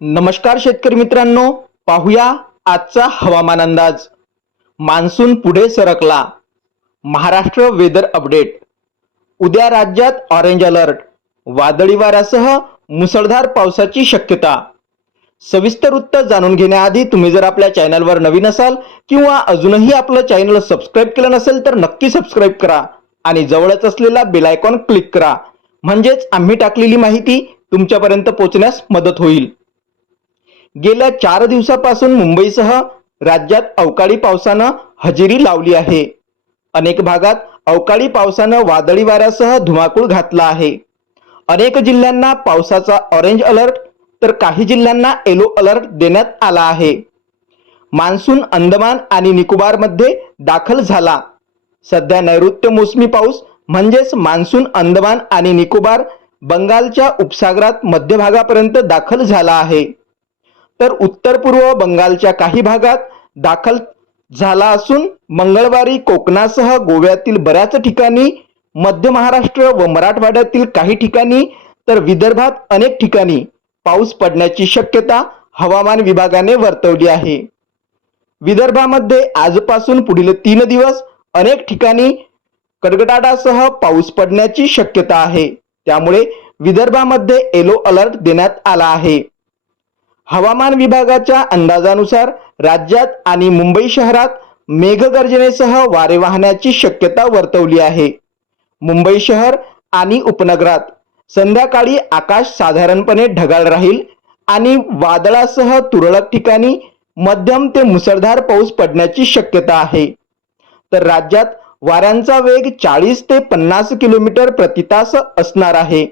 नमस्कार शेतकरी मित्रांनो पाहूया आजचा हवामान अंदाज. मान्सून पुढे सरकला. Maharashtra weather update. उद्या राज्यात ऑरेंज अलर्ट वादळी वाऱ्यासह मुसळधार पावसाची शक्यता. सविस्तर वृत्त जाणून घेण्याआधी तुम्ही जर आपल्या चॅनलवर नवीन असाल किंवा अजूनही आपलं चॅनल सबस्क्राईब केलं नसेल तर नक्की सबस्क्राईब करा आणि जवळच असलेला बेल आयकॉन क्लिक करा. म्हणजेच आम्ही टाकलेली माहिती तुमच्यापर्यंत पोहोचण्यास मदत होईल. गेल्या चार दिवसापासून मुंबईसह राज्यात अवकाळी पावसानं हजेरी लावली आहे. अनेक भागात अवकाळी पावसानं वादळी वाऱ्यासह धुमाकूळ घातला आहे. अनेक जिल्ह्यांना पावसाचा ऑरेंज अलर्ट तर काही जिल्ह्यांना येलो अलर्ट देण्यात आला आहे. मान्सून अंदमान आणि निकोबारमध्ये दाखल झाला. सध्या नैऋत्य मोसमी पाऊस म्हणजेच मान्सून अंदमान आणि निकोबार बंगालच्या उपसागरात मध्यभागापर्यंत दाखल झाला आहे. तर उत्तर पूर्व बंगालच्या काही भागात दाखल झाला असून मंगळवारी कोकणासह गोव्यातील बऱ्याच ठिकाणी मध्य महाराष्ट्र व मराठवाड्यातील काही ठिकाणी तर विदर्भात अनेक ठिकाणी पाऊस पडण्याची शक्यता हवामान विभागाने वर्तवली आहे. विदर्भामध्ये आजपासून पुढील तीन दिवस अनेक ठिकाणी कडकडाटासह पाऊस पडण्याची शक्यता आहे. त्यामुळे विदर्भामध्ये येलो अलर्ट देण्यात आला आहे. हवामान विभागाच्या अंदाजानुसार राज्यात आणि मुंबई शहरात मेघगर्जनेसह वारे वाहण्याची शक्यता वर्तवली आहे. मुंबई शहर आणि उपनगरात संध्याकाळी आकाश साधारणपणे ढगाळ राहील आणि वादळासह तुरळक ठिकाणी मध्यम ते मुसळधार पाऊस पडण्याची शक्यता आहे. तर राज्यात वाऱ्यांचा वेग चाळीस ते पन्नास किलोमीटर प्रतितास असणार आहे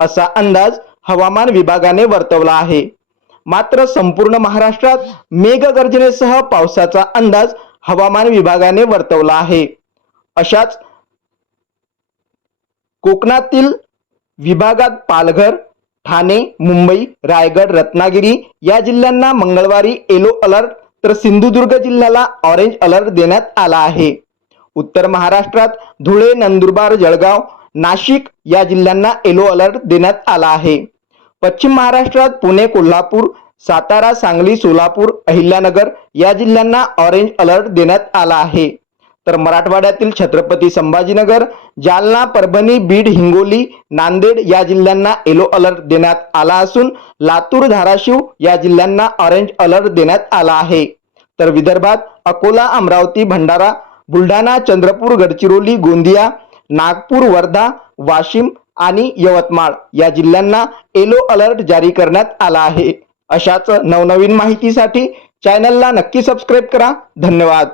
असा अंदाज हवामान विभागाने वर्तवला आहे. मात्र संपूर्ण महाराष्ट्रात मेघगर्जनेसह पावसाचा अंदाज हवामान विभागाने वर्तवला आहे. अशाच कोकणातील विभागात पालघर ठाणे मुंबई रायगड रत्नागिरी या जिल्ह्यांना मंगळवारी येलो अलर्ट तर सिंधुदुर्ग जिल्ह्याला ऑरेंज अलर्ट देण्यात आला आहे. उत्तर महाराष्ट्रात धुळे नंदुरबार जळगाव नाशिक या जिल्ह्यांना येलो अलर्ट देण्यात आला आहे. पश्चिम महाराष्ट्रात पुणे कोल्हापूर सातारा सांगली सोलापूर अहिल्यानगर या जिल्ह्यांना ऑरेंज अलर्ट देण्यात आला आहे. तर मराठवाड्यातील छत्रपती संभाजीनगर जालना परभणी बीड हिंगोली नांदेड या जिल्ह्यांना येलो अलर्ट देण्यात आला असून लातूर धाराशिव या जिल्ह्यांना ऑरेंज अलर्ट देण्यात आला आहे. तर विदर्भात अकोला अमरावती भंडारा बुलढाणा चंद्रपूर गडचिरोली गोंदिया नागपूर वर्धा वाशिम आणि यवतमाळ या जिल्ह्यांना येलो अलर्ट जारी करण्यात आला आहे. अशाच नवनवीन माहितीसाठी चॅनलला नक्की सबस्क्राईब करा. धन्यवाद.